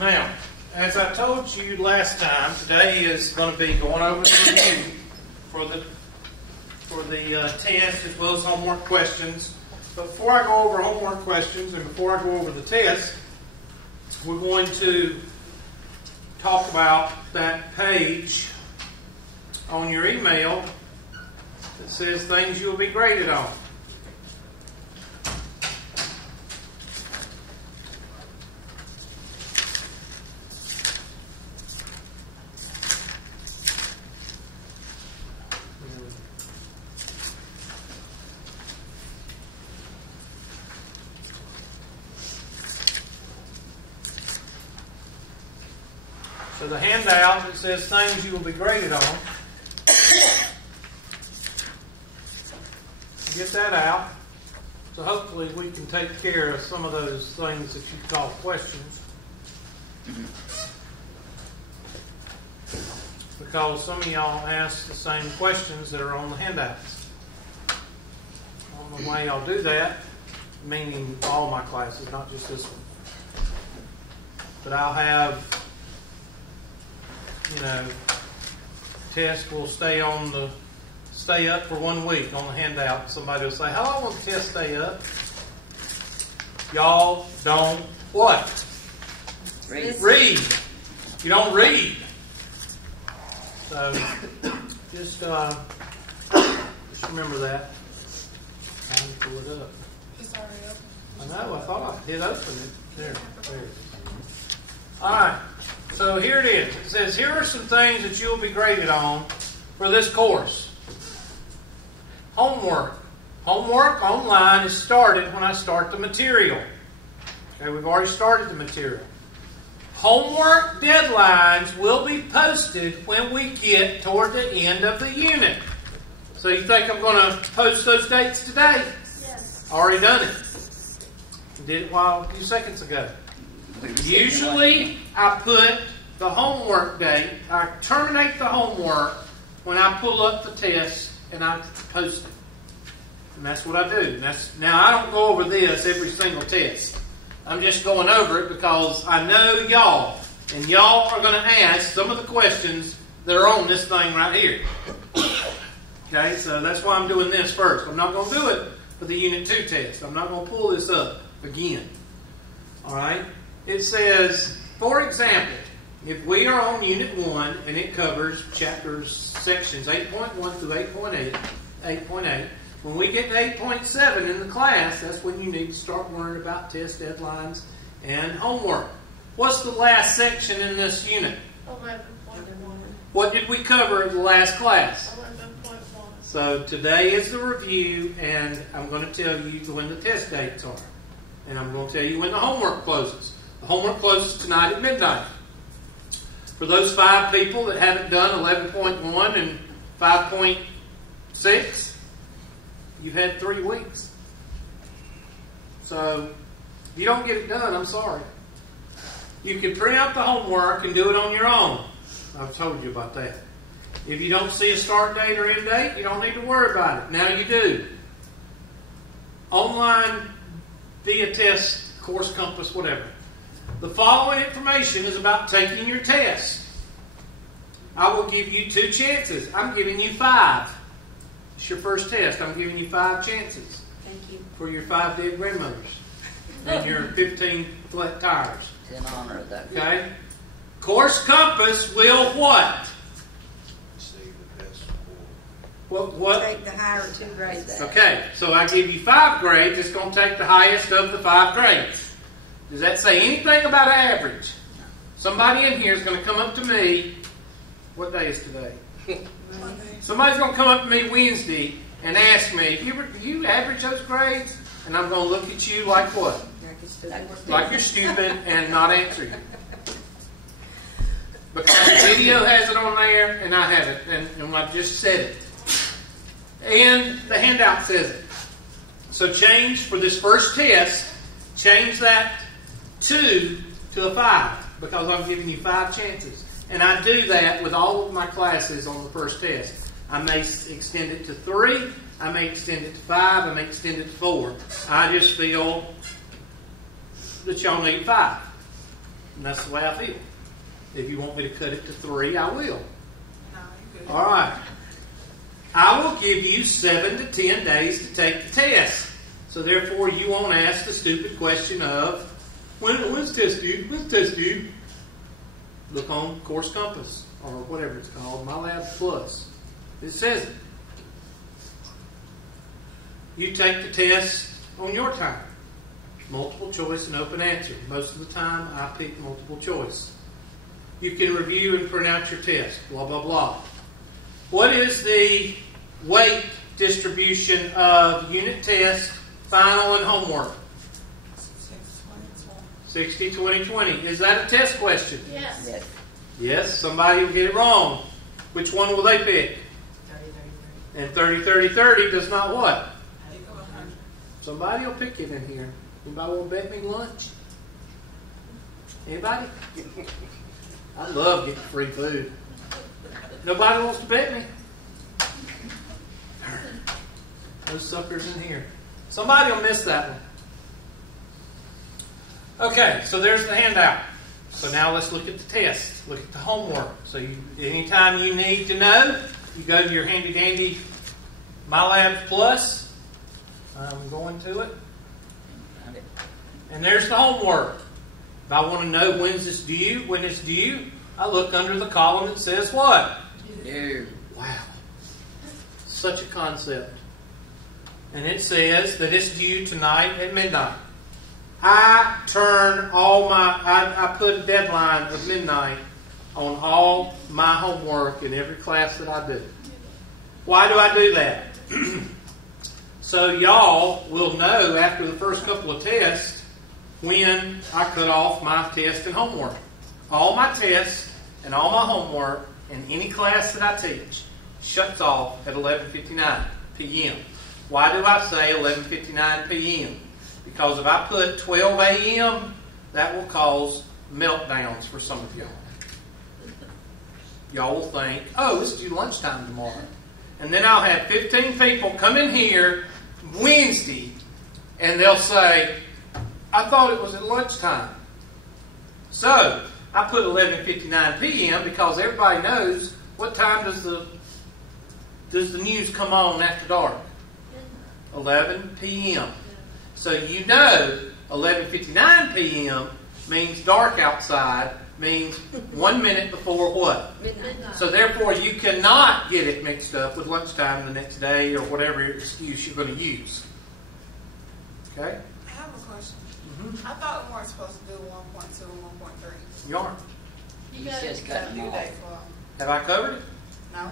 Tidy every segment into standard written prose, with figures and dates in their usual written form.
Now, as I told you last time, today is going to be going over the review for the test as well as homework questions. But before I go over homework questions and before I go over the test, we're going to talk about that page on your email that says things you'll be graded on. So the handout that says things you will be graded on, get that out. So hopefully we can take care of some of those things that you call questions. Because some of y'all ask the same questions that are on the handouts. On the way I'll do that, meaning all my classes, not just this one. But I'll have, test will stay up for 1 week on the handout. Somebody will say, how long will the test stay up? Y'all don't what? Read. You don't read. So just remember that. I can pull it up. It's already open. I know, I thought I did open it. There it is. Alright. So here it is. It says, here are some things that you'll be graded on for this course. Homework. Homework online is started when I start the material. Okay, we've already started the material. Homework deadlines will be posted when we get toward the end of the unit. So you think I'm going to post those dates today? Yes. Already done it. Did it a few seconds ago. Usually, I put the homework date, I terminate the homework when I pull up the test and I post it. And that's what I do. Now, I don't go over this every single test. I'm just going over it because I know y'all. And y'all are going to ask some of the questions that are on this thing right here. Okay, so that's why I'm doing this first. I'm not going to do it for the Unit 2 test. I'm not going to pull this up again. Alright? It says, for example, if we are on Unit 1 and it covers sections 8.1 through 8.8, when we get to 8.7 in the class, that's when you need to start learning about test deadlines and homework. What's the last section in this unit? 11.1. What did we cover in the last class? 11.1. So today is the review, and I'm going to tell you when the test dates are. And I'm going to tell you when the homework closes. The homework closes tonight at midnight. For those 5 people that haven't done 11.1 and 5.6, you've had 3 weeks. So, if you don't get it done, I'm sorry. You can print out the homework and do it on your own. I've told you about that. If you don't see a start date or end date, you don't need to worry about it. Now you do. Online, via test, course compass, whatever. The following information is about taking your test. I will give you 2 chances. I'm giving you 5. It's your first test. I'm giving you 5 chances. Thank you. For your 5 dead grandmothers. And your 15 flat tires. In honor of that. Okay? Course compass will what? What? Take the higher 2 grades out. Okay, so I give you 5 grades. It's going to take the highest of the 5 grades. Does that say anything about average? Somebody in here is going to come up to me. What day is today? Somebody's going to come up to me Wednesday and ask me, you average those grades? And I'm going to look at you like what? Like you're stupid and not answer you. Because the video has it on there and I have it. And I just said it. And the handout says it. So change for this first test, change that 2 to a 5 because I'm giving you 5 chances. And I do that with all of my classes on the first test. I may extend it to 3, I may extend it to 5, I may extend it to 4. I just feel that y'all need 5. And that's the way I feel. If you want me to cut it to 3, I will. No, you're good. All right. I will give you 7 to 10 days to take the test. So therefore, you won't ask the stupid question of, when's test due? When's test due? Look on Course Compass or whatever it's called, MyLab Plus. It says it. You take the test on your time. Multiple choice and open answer. Most of the time, I pick multiple choice. You can review and print out your test. Blah, blah, blah. What is the weight distribution of unit test, final, and homework? 60, 20, 20. Is that a test question? Yes. Yes, somebody will get it wrong. Which one will they pick? 30, 30, 30. And 30, 30, 30 does not what? Somebody will pick it in here. Anybody want to bet me lunch? Anybody? I love getting free food. Nobody wants to bet me? Those suckers in here. Somebody will miss that one. Okay, so there's the handout. So now let's look at the test. Look at the homework. So anytime you need to know, you go to your handy dandy MyLab Plus. I'm going to it. And there's the homework. If I want to know when it's due, I look under the column that says what? Due. Wow. Such a concept. And it says that it's due tonight at midnight. I put a deadline of midnight on all my homework in every class that I do. Why do I do that? So y'all will know after the first couple of tests when I cut off my test and homework. All my tests and all my homework in any class that I teach shuts off at 11:59 p.m. Why do I say 11:59 p.m.? Because if I put 12 a.m., that will cause meltdowns for some of y'all. Y'all will think, oh, it's due lunchtime tomorrow. And then I'll have 15 people come in here Wednesday, and they'll say, I thought it was at lunchtime. So, I put 11:59 p.m. because everybody knows what time does the news come on after dark? 11 p.m. So you know 11:59 p.m. means dark outside, means 1 minute before what? Midnight. So therefore you cannot get it mixed up with lunchtime the next day or whatever excuse you're going to use. Okay? I have a question. Mm-hmm. I thought we weren't supposed to do 1.2 and 1.3. You aren't. You just cut them off. Have I covered it? No.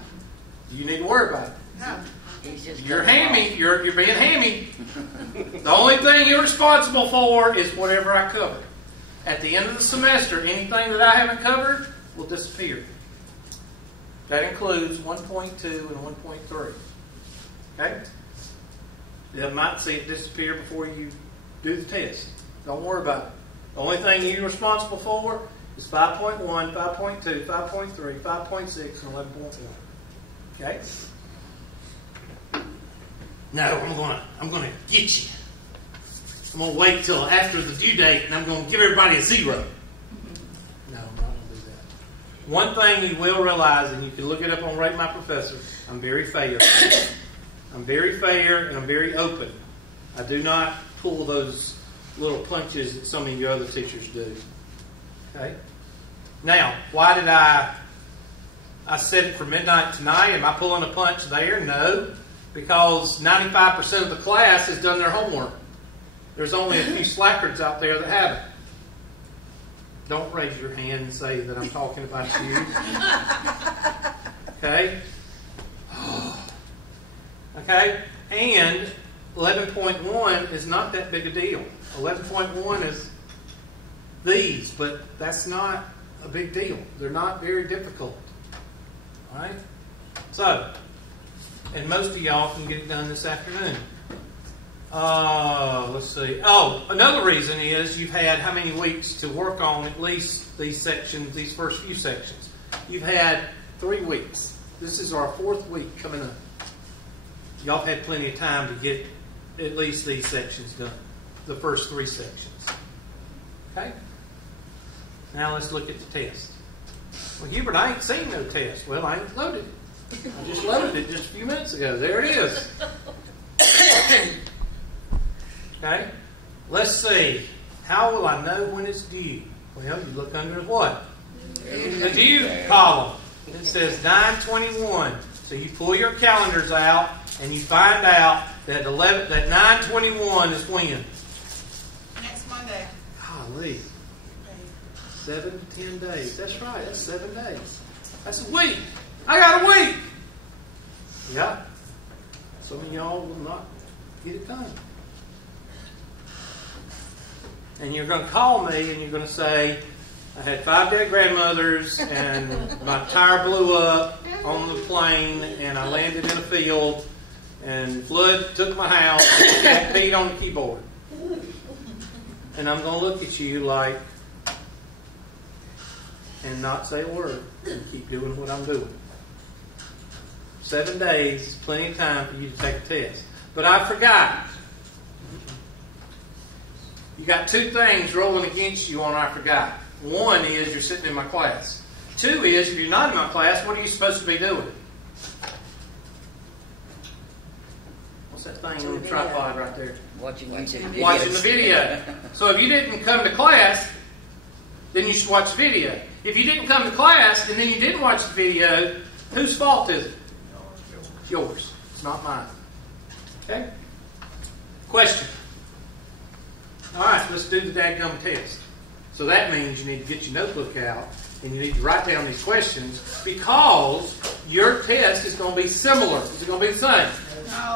Do you need to worry about it? No. He's just You're cut them hammy. You're being hammy. The only thing you're responsible for is whatever I cover. At the end of the semester, anything that I haven't covered will disappear. That includes 1.2 and 1.3. Okay? You might see it disappear before you do the test. Don't worry about it. The only thing you're responsible for is 5.1, 5.2, 5.3, 5.6, and 11.1. Okay? No, I'm gonna get you. I'm gonna wait till after the due date, and I'm gonna give everybody a 0. No, I'm not gonna do that. One thing you will realize, and you can look it up on Rate My Professor, I'm very fair. I'm very fair, and I'm very open. I do not pull those little punches that some of you other teachers do. Okay? Now, why did I set it for midnight tonight? Am I pulling a punch there? No. Because 95% of the class has done their homework. There's only a few slackers out there that haven't. Don't raise your hand and say that I'm talking about you. Okay? Okay? And 11.1 is not that big a deal. 11.1 is these, but that's not a big deal. They're not very difficult. All right? So, and most of y'all can get it done this afternoon. Let's see. Oh, another reason is you've had how many weeks to work on at least these sections, these first few sections? You've had 3 weeks. This is our 4th week coming up. Y'all have had plenty of time to get at least these sections done. The first 3 sections. Okay? Now let's look at the test. Well, Hubert, I ain't seen no test. Well, I ain't loaded it. I just loaded it just a few minutes ago. There it is. Okay? Let's see. How will I know when it's due? Well, you look under what? The due column. It says 9/21. So you pull your calendars out and you find out that 9/21 is when? Next Monday. Golly. 7 to 10 days. That's right. That's 7 days. That's a week. I got a week. Yeah. Some of y'all will not get it done. And you're going to call me and you're going to say, I had 5 dead grandmothers and my tire blew up on the plane and I landed in a field and flood took my house and got peed on the keyboard. And I'm going to look at you like, and not say a word and keep doing what I'm doing. 7 days is plenty of time for you to take a test. But I forgot. You got 2 things rolling against you on I forgot. 1 is you're sitting in my class. 2 is if you're not in my class, what are you supposed to be doing? What's that thing on the tripod right there? Watching YouTube. Watching the video. So if you didn't come to class, then you should watch the video. If you didn't come to class and then you didn't watch the video, whose fault is it? It's yours. It's not mine. Okay? Question. All right, let's do the dadgum test. So that means you need to get your notebook out and you need to write down these questions because your test is going to be similar. Is it going to be the same?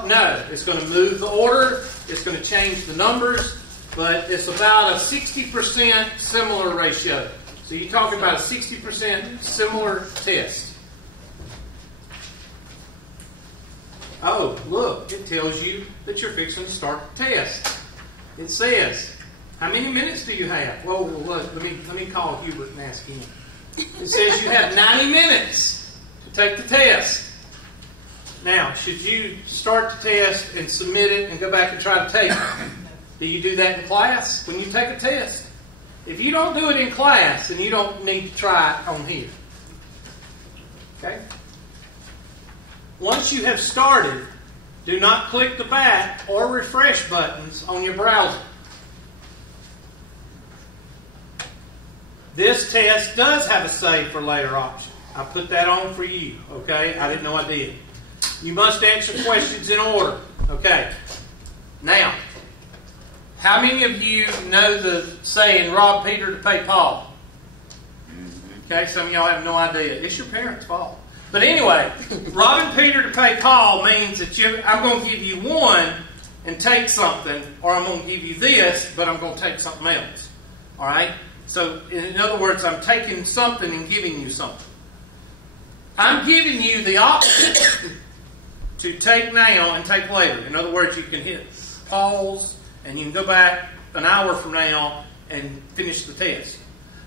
No. It's going to move the order. It's going to change the numbers. But it's about a 60% similar ratio. So you're talking about a 60% similar test. Oh, look, it tells you that you're fixing to start the test. It says, how many minutes do you have? Whoa, look, let me call Hubert and ask him. It says you have 90 minutes to take the test. Now, should you start the test and submit it and go back and try to take it? Do you do that in class when you take a test? If you don't do it in class, then you don't need to try it on here. Okay? Once you have started, do not click the back or refresh buttons on your browser. This test does have a save for later option. I put that on for you. Okay? I didn't know I did. You must answer questions in order. Okay. Now, how many of you know the saying, rob Peter to pay Paul? Okay, some of y'all have no idea. It's your parents' fault. But anyway, robbing Peter to pay Paul means that I'm going to give you one and take something, or I'm going to give you this, but I'm going to take something else. All right? So, in other words, I'm taking something and giving you something. I'm giving you the option to take now and take later. In other words, you can hit pause and you can go back an hour from now and finish the test.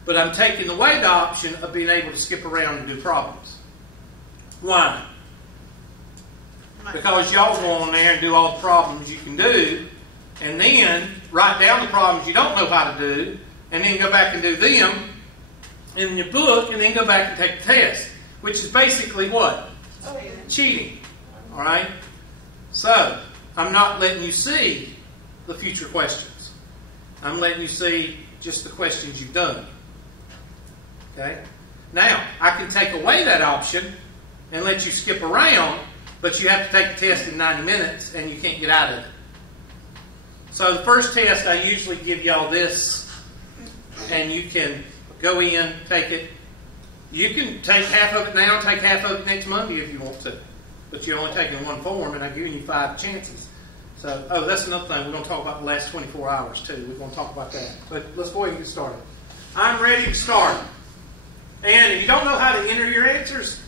But I'm taking away the option of being able to skip around and do problems. Why? Because y'all go on there and do all the problems you can do, and then write down the problems you don't know how to do, and then go back and do them in your book, and then go back and take the test. Which is basically what? Cheating. Alright? So, I'm not letting you see the future questions. I'm letting you see just the questions you've done. Okay? Now, I can take away that option and let you skip around, but you have to take the test in 90 minutes and you can't get out of it. So the first test, I usually give y'all this, and you can go in, take it. You can take half of it now, take half of it next Monday if you want to. But you're only taking one form, and I'm giving you 5 chances. So, oh, that's another thing. We're going to talk about the last 24 hours, too. We're going to talk about that. But let's go ahead and get started. I'm ready to start. And if you don't know how to enter your answers,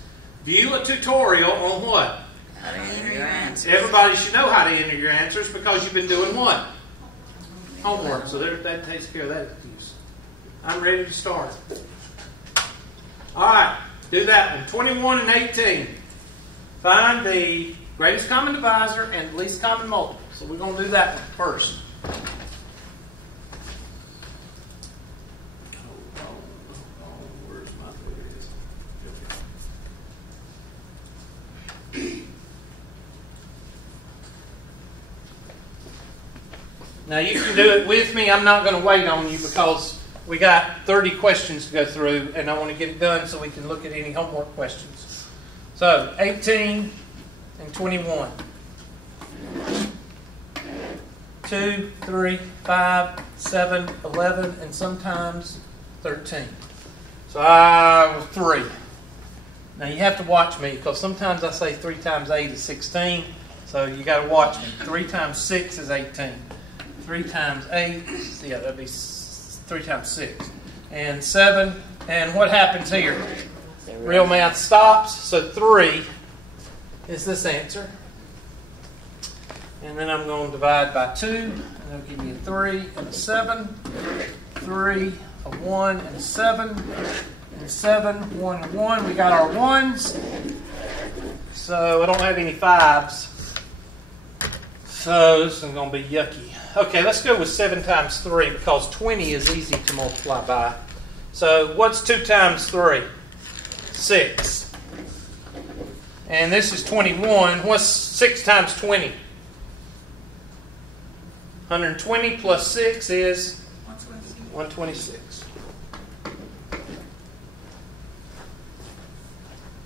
view a tutorial on what? How to enter your answers. Everybody should know how to enter your answers because you've been doing what? Homework. So that takes care of that excuse. I'm ready to start. All right. Do that one. 21 and 18. Find the greatest common divisor and least common multiple. So we're going to do that one first. Now you can do it with me. I'm not going to wait on you because we got 30 questions to go through and I want to get it done so we can look at any homework questions. So 18 and 21. 2, 3, 5, 7, 11, and sometimes 13. So I was 3. Now you have to watch me because sometimes I say 3 times 8 is 16. So you got to watch me. 3 times 6 is 18. 3 times 8, yeah, that'd be 3 times 6. And 7, and what happens here? Real math stops, so 3 is this answer. And then I'm going to divide by 2, and that'll give me a 3 and a 7. 3, a 1, and a 7. And 7, 1, and 1. We got our 1s. So I don't have any 5s. So this is going to be yucky. Okay, let's go with 7 times 3 because 20 is easy to multiply by. So what's 2 times 3? 6. And this is 21. What's 6 times 20? 120 plus 6 is 126.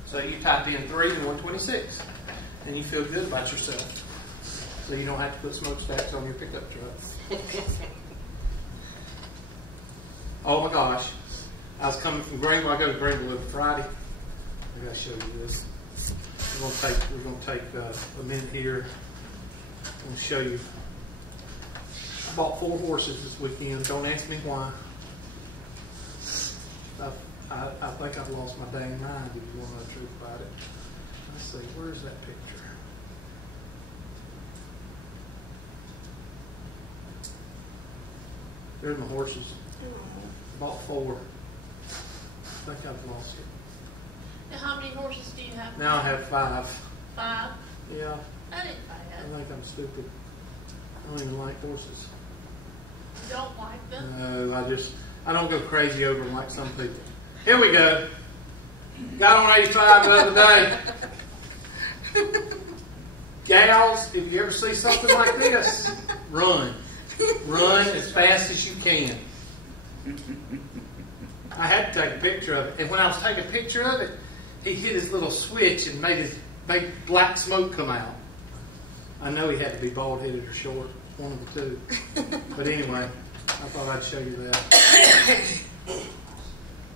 So you type in 3 and 126. And you feel good about yourself. So you don't have to put smokestacks on your pickup truck. Oh my gosh. I was coming from Greenville. I go to Greenville every Friday. I got to show you this. We're going to take a minute here and show you. I bought 4 horses this weekend. Don't ask me why. I think I've lost my dang mind if you want to know the truth about it. Let's see, where's that picture? There's my horses. Bought 4. I think I've lost it. Now, how many horses do you have? Now I have 5. 5? Yeah. That ain't bad. I think I'm stupid. I don't even like horses. You don't like them? No, I don't go crazy over them like some people. Here we go. Got on 85 the other day. Gals, if you ever see something like this, run. Run as fast as you can. I had to take a picture of it. And when I was taking a picture of it, he hit his little switch and made black smoke come out. I know he had to be bald-headed or short. One of the two. But anyway, I thought I'd show you that.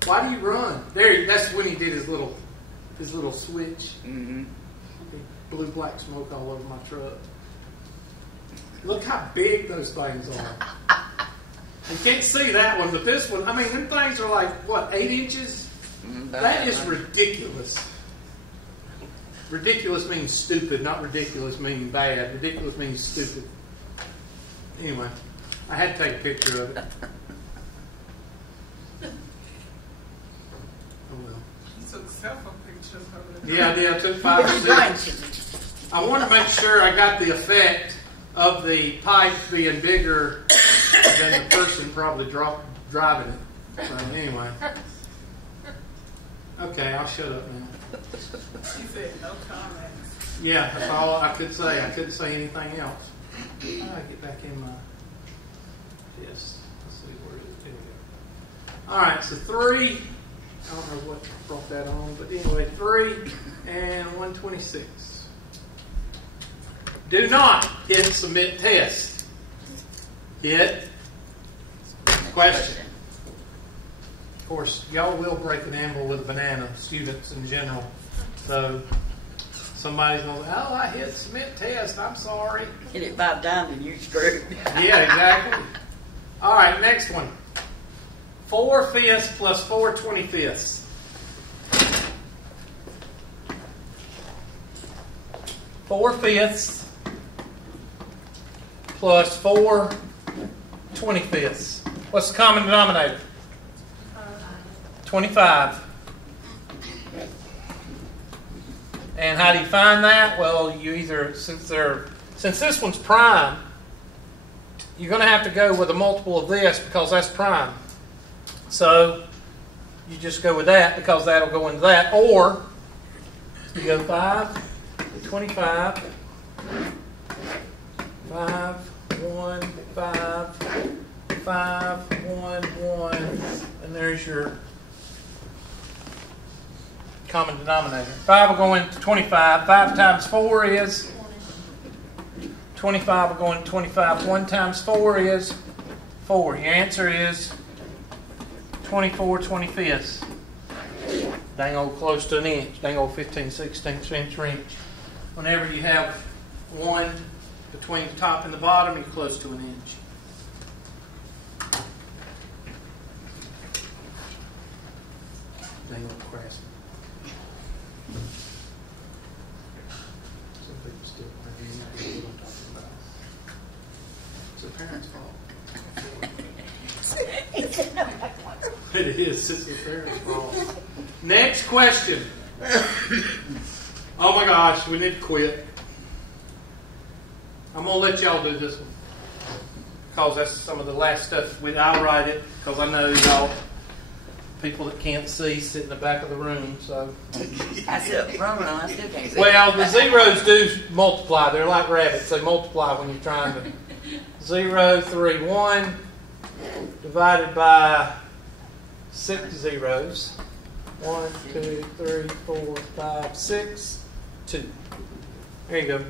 Why do you run? That's when he did his little switch. Mm-hmm. He blew black smoke all over my truck. Look how big those things are. You can't see that one, but this one, I mean, them things are like, what, 8 inches? That is ridiculous. Ridiculous means stupid, not ridiculous meaning bad. Ridiculous means stupid. Anyway, I had to take a picture of it. Oh well. You took several pictures of it. Yeah, I did. I took 5 or 6. I wanted to make sure I got the effect of the pipe being bigger than the person probably driving it. So anyway. Okay, I'll shut up now. She said no comments. Yeah, that's all I could say. I couldn't say anything else. How do I get back in my... Yes. Let's see where it is. Here we go. All right, so 3. I don't know what brought that on, but anyway, 3 and 126. Do not hit submit test. Hit question. Of course, y'all will break an amble with a banana, students in general. So somebody's going to say, oh, I hit submit test. I'm sorry. Hit it 5 times and you're screwed. Yeah, exactly. All right, next one. 4/5 plus 4/25. 4/5 plus 4/25. What's the common denominator? 25. And how do you find that? Well, you either, since this one's prime, you're going to have to go with a multiple of this because that's prime. So you just go with that because that'll go into that. Or you go 5, 25, 5, 1, 5, 5, 1, 1, and there's your common denominator. 5 will go into 25. 5 times 4 is 25 will go into 25. 1 times 4 is 4. Your answer is 24 25ths. Dang old close to an inch. Dang old 15/16 inch wrench. Whenever you have 1 between the top and the bottom, you're close to an inch. Dang old craftsman. Some people still argue what I'm talking about. It's the parents' fault. It is. It's the parents' fault. Next question. Oh my gosh, we need to quit. I'm going to let y'all do this one. Because that's some of the last stuff. I'll write it because I know y'all, people that can't see, sit in the back of the room. So I sit up front and I still can't see. well, the zeros do multiply. They're like rabbits. They multiply when you're trying to. 0, 3, 1 divided by 6 zeros. 1, 2, 3, 4, 5, 6, 2. There you go.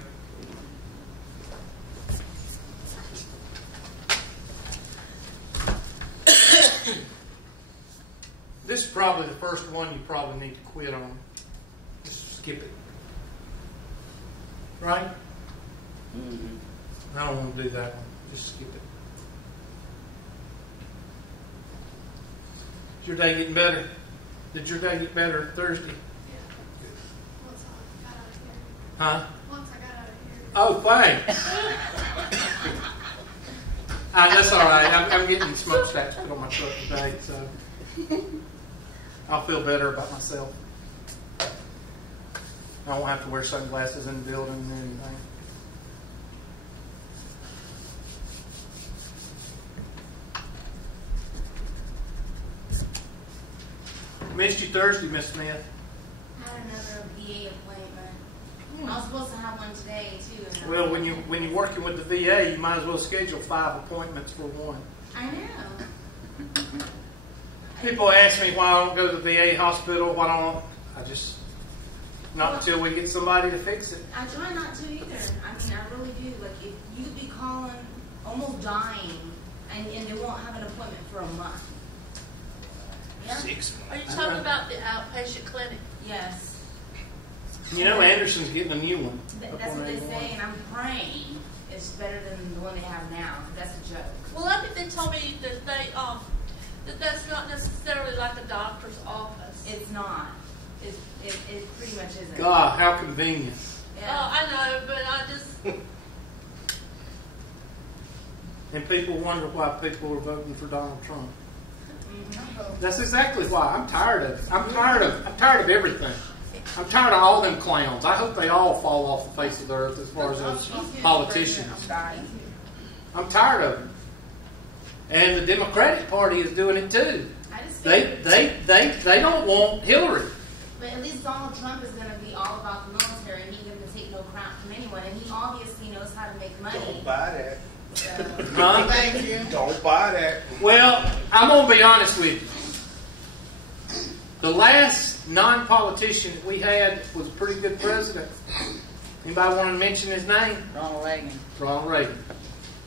This is probably the first one you probably need to quit on. Just skip it. Right? Mm-hmm. I don't want to do that one. Just skip it. Is your day getting better? Did your day get better Thursday? Yeah. Once I got out of here. Huh? Once I got out of here. Oh, thanks. That's all right. I'm getting smokestacks put on my truck today, so I'll feel better about myself. I won't have to wear sunglasses in the building or anything. Missed you Thursday, Miss Smith. I had another VA appointment. I was supposed to have one today too. And Well, when you're working with the VA, you might as well schedule 5 appointments for one. I know. People ask me why I don't go to the VA hospital. Why don't I just not until we get somebody to fix it? I try not to either. I mean, I really do. Like, if you be calling, almost dying, and they won't have an appointment for a month. Yeah. 6 Are you months. talking about the outpatient clinic? Yes. You know, Anderson's getting a new one. That's what they say, and I'm praying it's better than the one they have now. That's a joke. Well, I think they told me that that's not necessarily like a doctor's office. It's not. It pretty much isn't. God, how convenient. Yeah. Oh, I know, but I just And people wonder why people are voting for Donald Trump. Mm-hmm. That's exactly why. I'm tired of it. I'm tired of everything. I'm tired of all them clowns. I hope they all fall off the face of the earth as far as those politicians. I'm tired of them. And the Democratic Party is doing it too. I just They don't want Hillary. But at least Donald Trump is going to be all about the military, and he's going to take no crap from anyone, and he obviously knows how to make money. Don't buy that. So. Huh? Thank you. Don't buy that. Well, I'm going to be honest with you. The last non-politician we had was a pretty good president. Anybody want to mention his name? Ronald Reagan. Ronald Reagan.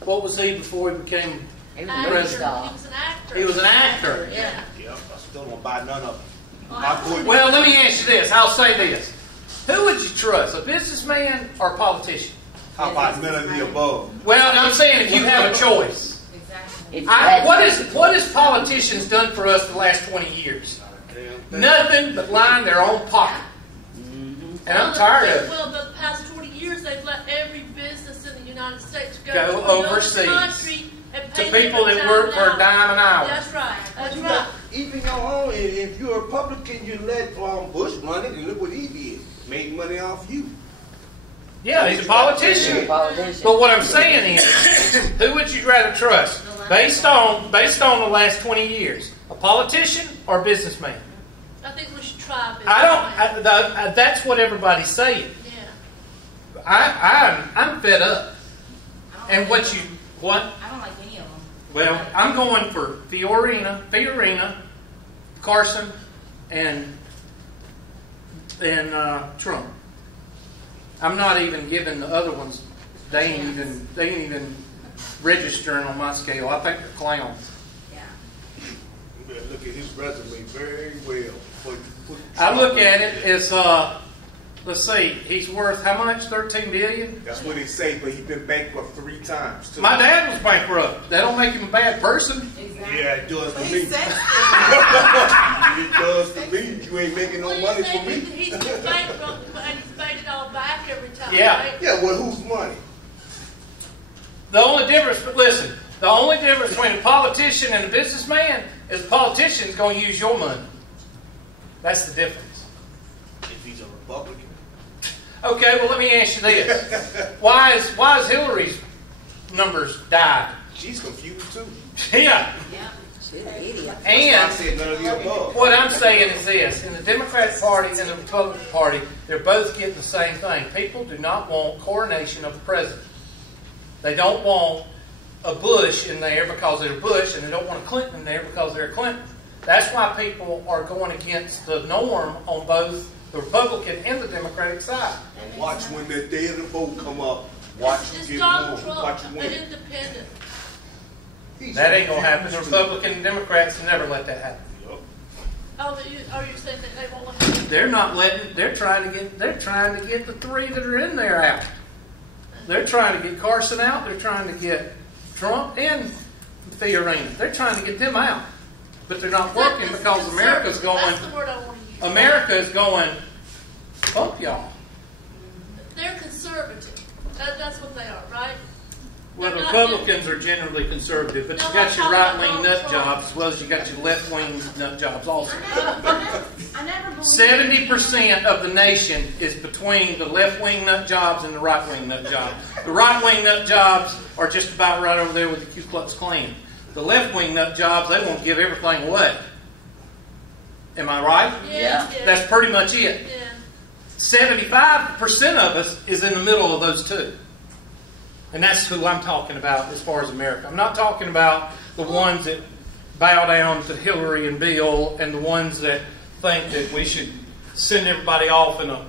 What was he before he became He was a actor. movie President. He star. was an actor. He was an actor. Yeah. Yep, I still don't buy none of them. Well, let me ask you this. I'll say this. Who would you trust, a businessman or a politician? How about none of the above? Well, I'm saying if you have a choice. Exactly. It's What has politicians done for us the last 20 years? Nothing but line their own pocket. And I'm tired of it. Well, the past 20 years, they've let every business in the United States Go to another overseas. country and To pay people them that work for a dime an hour. That's right. That's You right. got, even your own, if you're a Republican, you let Bush run it, and look what he did. Made money off you. Yeah, he's a politician. a politician. But what I'm saying is, who would you rather trust? Based on the last 20 years. A politician or a businessman? I think we should try this. That's what everybody's saying. Yeah. I'm fed up. And what What? I don't like any of them. Well, I'm going for Fiorina, Carson, and Trump. I'm not even giving the other ones. They ain't even registering on my scale. I think they're clowns. Yeah. You better look at his resume very well before you put. I look at it as let's see, he's worth how much? 13 billion. That's what he say, but he's been bankrupt 3 times too. My dad was bankrupt. That don't make him a bad person. Exactly. Yeah, it does to But me. he said It does to me. You ain't making no Well, money you for said me. he's been bankrupt and he's paid it all back every time, Yeah. right? Yeah, well, whose money? The only difference, but listen, the only difference between a politician and a businessman is the politician's going to use your money. That's the difference. If he's a Republican. Okay, well let me ask you this: Why is Hillary's numbers died? She's confused too. Yeah. Yeah. She's an idiot. I And said none of the above. what I'm saying is this: in the Democratic Party and the Republican Party, they're both getting the same thing. People do not want coronation of the president. They don't want a Bush in there because they're Bush, and they don't want a Clinton in there because they're a Clinton. That's why people are going against the norm on both the Republican and the Democratic side. Watch when the day of the vote come up. Watch It's you get Donald more. Watch Trump, you an win. independent. That ain't gonna happen. The Republican and Democrats never let that happen. Yup. Oh, are you saying that they won't let him? They're not letting. They're trying to get the 3 that are in there out. They're trying to get Carson out. They're trying to get Trump and Fiorina. They're trying to get them out, but they're not working because America's going. That's the word I want to use. America is going. Fuck y'all. They're conservative. That's what they are, right? Well, the They're not- Republicans are generally conservative, but you No, got your I'm talking right-wing about nut Trump. jobs as well as you got your left-wing nut jobs also. I never believed 70% of the nation is between the left-wing nut jobs and the right-wing nut jobs. The right-wing nut jobs are just about right over there with the Ku Klux Klan. The left-wing nut jobs, they want to give everything away. Am I right? Yeah. That's pretty much it. Yeah. 75% of us is in the middle of those two. And that's who I'm talking about as far as America. I'm not talking about the ones that bow down to Hillary and Bill and the ones that think that we should send everybody off in a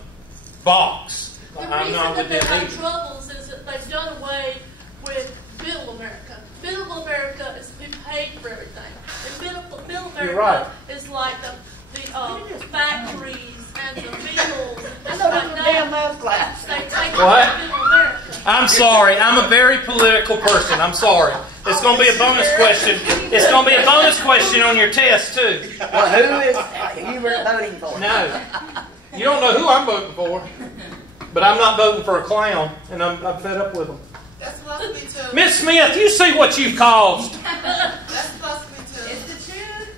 box. The I'm reason not that with they them have either. troubles is that they've done away with Middle America. Middle America is we paid for everything. And Middle America You're right. is like the factories and the mills. I It's know like that's a that. damn math class. They take What? away Middle America. I'm sorry. I'm a very political person. I'm sorry. It's going to be a bonus question. It's going to be a bonus question on your test, too. Well, who is you were voting for? No. You don't know who I'm voting for. But I'm not voting for a clown, and I'm fed up with them. That's supposed to be too. Miss Smith, you see what you've caused. That's supposed to be too. It's the truth.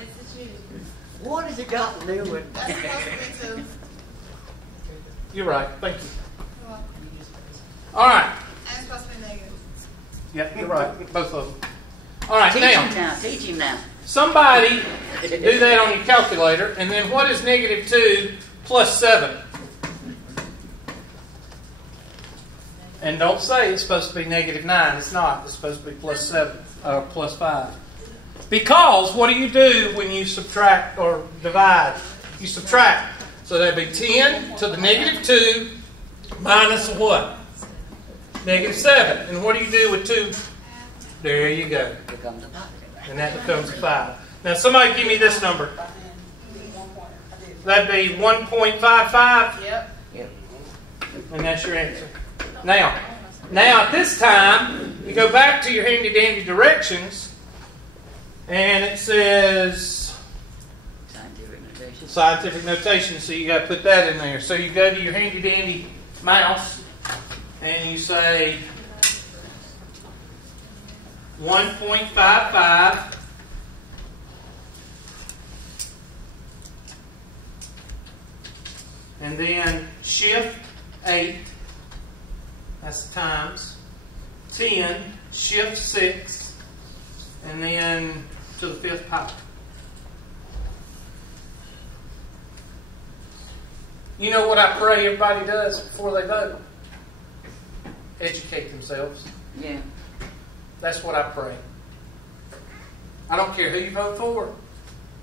It's the truth. What has it got to do with? That's supposed to be too. You're right. Thank you. You're welcome. All right. And it's supposed to be negative. Yep, you're right. Both of them. All right, Teach him now, now. Teach him now. somebody do that on your calculator, and then what is negative 2 plus 7? And don't say it's supposed to be negative 9. It's not. It's supposed to be plus 7 or plus 5. Because what do you do when you subtract or divide? You subtract. So that'd be 10 to the negative 2 minus what? Negative 7. And what do you do with 2? There you go. Becomes a positive. And that becomes a 5. Now somebody give me this number. That'd be 1.55. Yep. Yep. And that's your answer. Now at this time, you go back to your handy-dandy directions, and it says Scientific notation. scientific notation, so you got to put that in there. So you go to your handy-dandy mouse, and you say 1.55 and then shift 8, that's times, 10, shift 6, and then to the 5th power. You know what I pray everybody does before they vote? Educate themselves. Yeah. That's what I pray. I don't care who you vote for.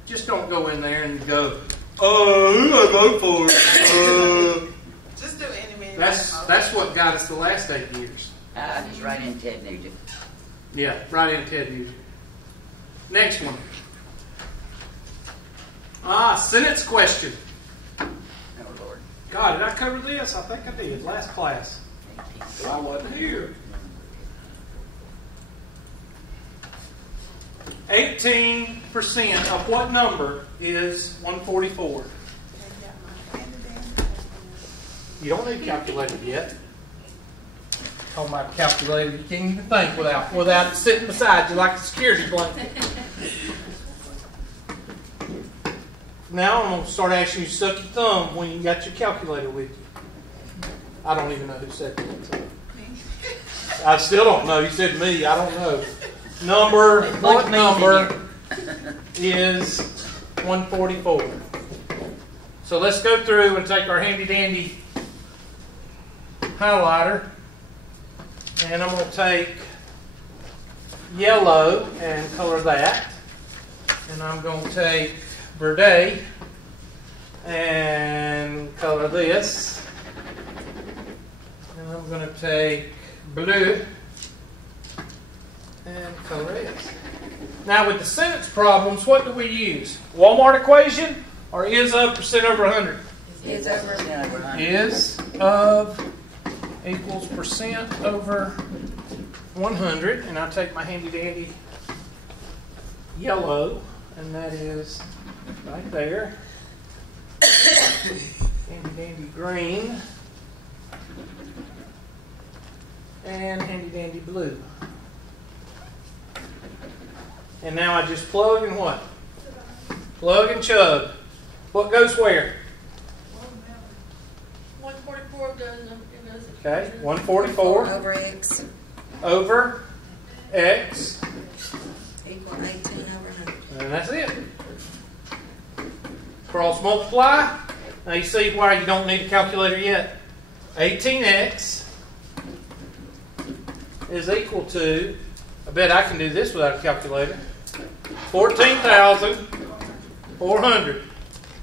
Just don't go in there and go, who I vote for? Just do any minute. That's what got us the last 8 years. I just write in Ted Nugent. Yeah, right in Ted Nugent. Next one. Senate's question. Oh, Lord. God, did I cover this? I think I did. Last class. But I wasn't here. 18% of what number is 144? You don't need a calculator yet. Talking about a calculator, you can't even think without it sitting beside you like a security blanket. Now I'm going to start asking you to suck your thumb when you got your calculator with you. I don't even know who said that. I still don't know. You said me. I don't know. What number is 144? So let's go through and take our handy dandy highlighter. And I'm going to take yellow and color that. And I'm going to take Verde and color this. And I'm going to take blue and color it. Now with the sentence problems, what do we use? Walmart equation or is of percent over 100? Is over 100. Is of equals percent over 100. And I take my handy dandy yellow, and that is right there. Handy dandy green. And handy dandy blue. And now I just plug and what? Plug and chug. What goes where? 144 goes. Okay, 144 Over X over X. equal 18 over 100. And that's it. Cross multiply. Now you see why you don't need a calculator yet. 18x is equal to, I bet I can do this without a calculator, 14,400.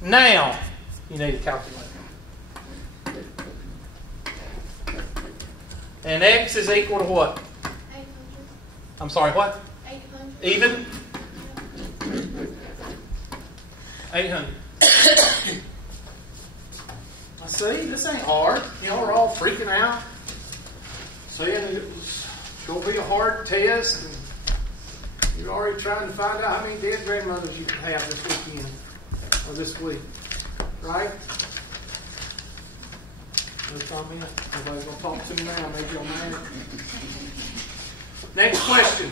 Now you need a calculator. And x is equal to what? 800. I'm sorry, what? 800. Even? 800. I see, this ain't hard. Y'all are all freaking out, saying it was going to be a hard test. And you're already trying to find out how many dead grandmothers you can have this weekend or this week. Right? No comment? Nobody's going to talk to me now. Maybe I'm mad. Next question.